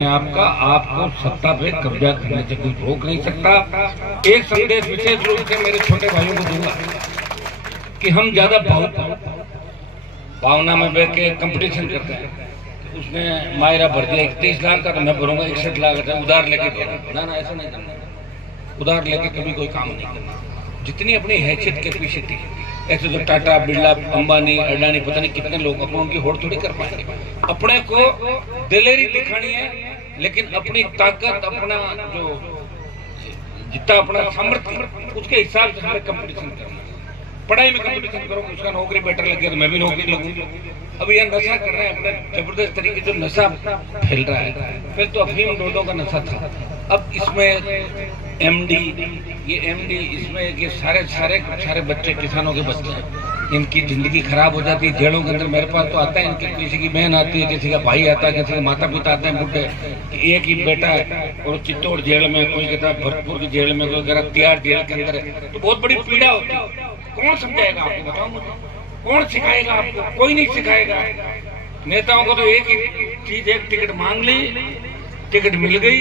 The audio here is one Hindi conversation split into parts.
आपका आपको सत्ता पे कब्जा करने से कोई रोक नहीं सकता। एक संदेश विशेष रूप से मेरे छोटे भाइयों को दूंगा कि हम ज्यादा भावना में बैठ के कंपटीशन करते हैं। उसने मायरा भर दिया 31 लाख का, तो मैं भरूंगा 61 लाख का, उधार लेके भरूंगा। ना ऐसा नहीं करना, उधार लेके कभी कोई काम नहीं करना। जितनी अपनी हैसियत कैपेसिटी, ऐसे तो टाटा, बिरला, अंबानी, अडानी, पता नहीं कितने लोग अपने उनकी होड़ थोड़ी कर पाएंगे। अपने को दिलेरी दिखानी है, लेकिन अपनी ताकत, अपना जो जितना अपना सामर्थ्य, उसके हिसाब से हमें कंपटीशन करना है। पढ़ाई में कंपटीशन करो, उसका नौकरी बेटर लगे तो मैं भी नौकरी लगूंगा। अब यह नशा कर रहे हैं अपने जबरदस्त तरीके, जो नशा फैल रहा है। फिर तो अफीम डोडो का नशा था, अब इसमें एमडी, ये एमडी, इसमें ये सारे बच्चे किसानों के बच्चे हैं। इनकी जिंदगी खराब हो जाती है जेलों के अंदर। मेरे पास तो आता है, इनके किसी की बहन आती है, किसी का भाई आता है, किसी के माता पिता आते हैं बुढ़े, एक ही बेटा है और चित्तौड़ जेल में, कोई कहता है भरतपुर की जेल में, कोई कह रहा तिहाड़ जेल के अंदर है। तो बहुत बड़ी पीड़ा होती है। कौन समझाएगा आपको, बताओ मुझे, कौन सिखाएगा आपको? कोई नहीं सिखाएगा। नेताओं को तो एक ही चीज, एक टिकट मांग ली, टिकट मिल गई,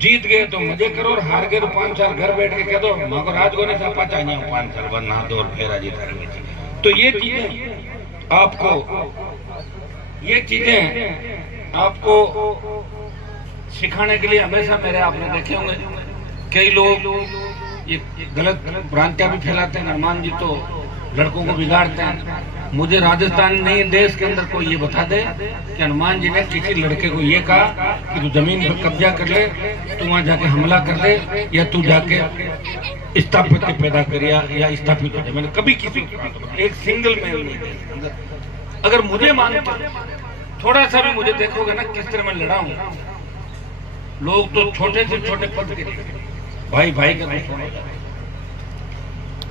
जीत गए तो मजे करो, और हार गए तो 5 साल घर बैठ के कह दो माँ को राज को नहीं सापा चाहिए 5 साल बाद नहा दो और फेरा जीता। तो ये चीजें आपको सिखाने के लिए हमेशा मेरे आपने देखे होंगे कई लोग ये गलत भ्रांतियां भी फैलाते हैं। हनुमान जी तो लड़कों को बिगाड़ते हैं। मुझे राजस्थान नहीं, देश के अंदर कोई ये बता दे कि हनुमान जी ने किसी लड़के को ये कहा कि तू जमीन पर कब्जा कर ले, तू वहां जाके हमला कर ले, या तू जाके स्थापित पैदा कर या स्थापित हो जाए। मैंने कभी किसी एक सिंगल मैन नहीं। अगर मुझे मानते, थोड़ा सा भी मुझे देखोगे ना किस तरह मैं लड़ा हूं, लोग तो छोटे से छोटे पद के भाई भाई का दुश्मन।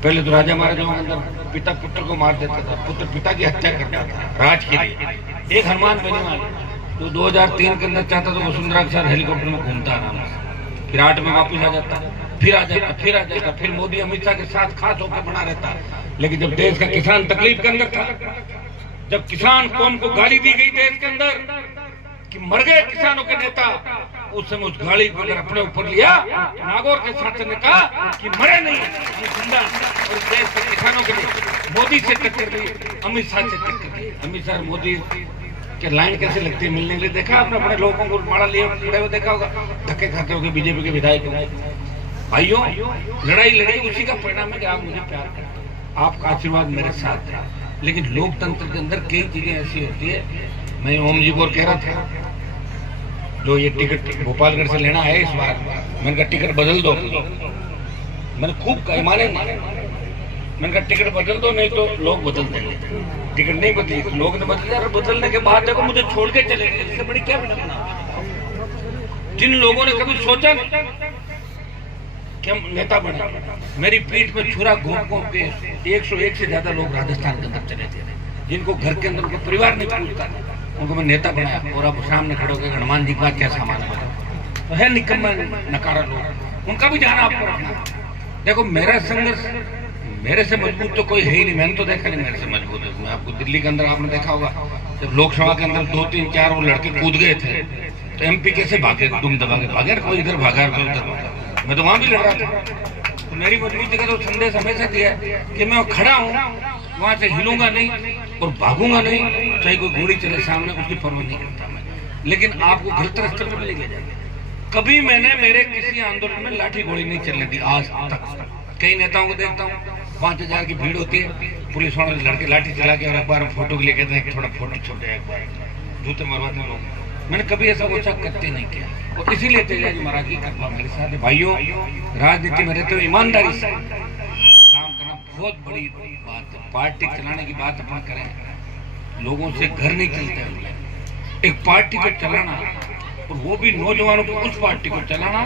पहले तो राजा महाराजाओं के अंदर पिता पुत्र को मार देता था, पुत्र पिता की हत्या करता था राज के लिए। एक हनुमान बेनीवाल तो 2003 के अंदर चाहता तो वसुंधरा के साथ हेलीकॉप्टर में घूमता आराम से, फिर 8 में वापस आ जाता, फिर आ जाता, फिर मोदी अमित शाह के साथ खास होकर बना रहता। लेकिन जब देश का किसान तकलीफ के अंदर था, जब किसान कौम को गाली दी गई देश के अंदर कि मर गए किसानों के नेता, उस समय उस गाड़ी को अगर अपने ऊपर लिया, नागौर के शासन ने कहा कि मरे नहीं, ये जिंदा। और देश के किसानों के लिए मोदी से टक्कर दी, अमित शाह से टक्कर दी। अमित शाह मोदी के लाइन कैसे लगती है मिलने के लिए, देखा आपने? अपने लोगों को माड़ा लिए खड़े हुए देखा होगा, धक्के खाते होंगे बीजेपी के विधायक। भाइयों, लड़ाई उसी का परिणाम है कि आप मुझे प्यार करते हैं, आपका आशीर्वाद मेरे साथ है। लेकिन लोकतंत्र के अंदर कई चीजें ऐसी होती है। मैं ओम जी को कह रहा था, जो ये टिकट भोपालगढ़ से लेना है इस बार, मैंने कहा टिकट बदल दो। मैंने खूब कहा, माने, मैंने कहा टिकट बदल दो, नहीं तो लोग बदल देंगे। टिकट नहीं बदली, लोग ने बदल दिया। बदलने के बाद देखो मुझे छोड़ के चले गए, इससे बड़ी क्या बना। जिन लोगों ने कभी सोचा कि हम नेता बने, मेरी पीठ में छुरा घूम के 101 से ज्यादा लोग राजस्थान के अंदर चले थे, जिनको घर के अंदर उनके परिवार नहीं पूछता, उनको मैं नेता बनाया। और अब सामने खड़े होकर हनुमान जी का क्या सामान है, तो है निकम्मा नकारा लोग, उनका भी जाना आपको रखना। देखो मेरा संघर्ष, मेरे से मजबूत तो कोई है ही नहीं। मैंने तो देखा नहीं मेरे से मजबूत है। मैं आपको दिल्ली के अंदर आपने देखा होगा, जब लोकसभा के अंदर 2 3 4 वो लड़के कूद गए थे, तो MP कैसे भागे, दुम दबा के भागे, कोई इधर भागा, कोई उधर भागा। मैं तो वहां भी लड़ रहा था। तो मेरी मजबूती का तो संदेश हमेशा दिया कि मैं खड़ा हूँ, वहां से हिलूंगा नहीं और भागूंगा नहीं, चाहे कोई गोली चले सामने, उसकी परवाह नहीं करता मैं। लेकिन आपको गलत रास्ते पर ले जाएगा। कभी मैंने मेरे किसी आंदोलन में लाठी गोली नहीं चलने दी आज तक। कई नेताओं को देखता हूँ, 5000 की भीड़ होती है, पुलिस वाले लड़के लाठी चला के और अखबार में फोटो के लिए कहते हैं थोड़ा फोटो छोटे एक बार, जूते मरवाते लोग। मैंने कभी ऐसा कुछ करते नहीं किया, और इसीलिए तेजाजी महाराज की कृपा मेरे साथ है। भाइयों, राजनीति में रहते हुए ईमानदारी से काम करना बहुत बड़ी बात है। पार्टी चलाने की बात अपन करें, लोगों से घर नहीं चलते हैं। एक पार्टी को चलाना, और वो भी नौजवानों को उस पार्टी को चलाना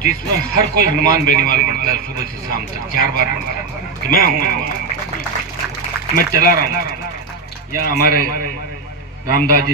जिसमें हर कोई हनुमान बेनीवाल पढ़ता है, सुबह से शाम तक 4 बार पढ़ता है कि मैं हूँ, मैं चला रहा हूँ। या हमारे रामदास जी